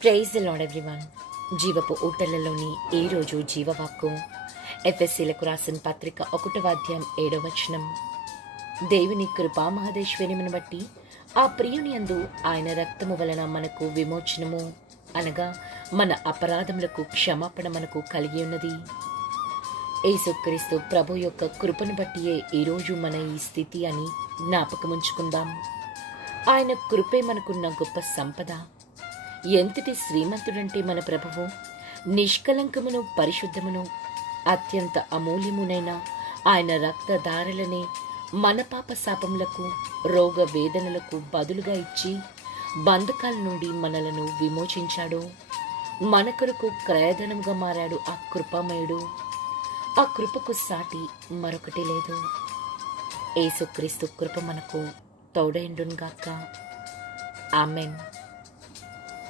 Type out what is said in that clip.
Praise the lord everyone. జీవపు ఊటలలోని ఈ రోజు జీవవాక్కు ఎఫెసీలకు రాసిన పత్రిక 1వ అధ్యాయం 7వ వచనం. దేవుని కృపా మహదేశ్వర్యమును బట్టి ఆ ప్రియుని యందు ఆయన రక్తము వలన మనకు విమోచనము అనగా మన అపరాధములకు క్షమాపణ మనకు కలిగి ఉన్నది. యేసుక్రీస్తు ప్రభు యొక్క కృపను బట్టియే ఈరోజు మన ఈ స్థితి అని జ్ఞాపకముంచుకుందాం. ఆయన కృపే మనకున్న గొప్ప సంపద. ఎంతటి శ్రీమంతుడంటే మన ప్రభువు నిష్కలంకమును పరిశుద్ధమును అత్యంత అమూల్యమునైన ఆయన రక్తధారలనే మన పాప శాపములకు రోగ వేదనలకు బదులుగా ఇచ్చి బంధకాల నుండి మనలను విమోచించాడు. మన కొరకు క్రయధనముగా మారాడు ఆ కృపామయుడు. ఆ కృపకు సాటి మరొకటి లేదు. యేసుక్రీస్తు కృప మనకు తోడైండునుగాక. ఆమెన్.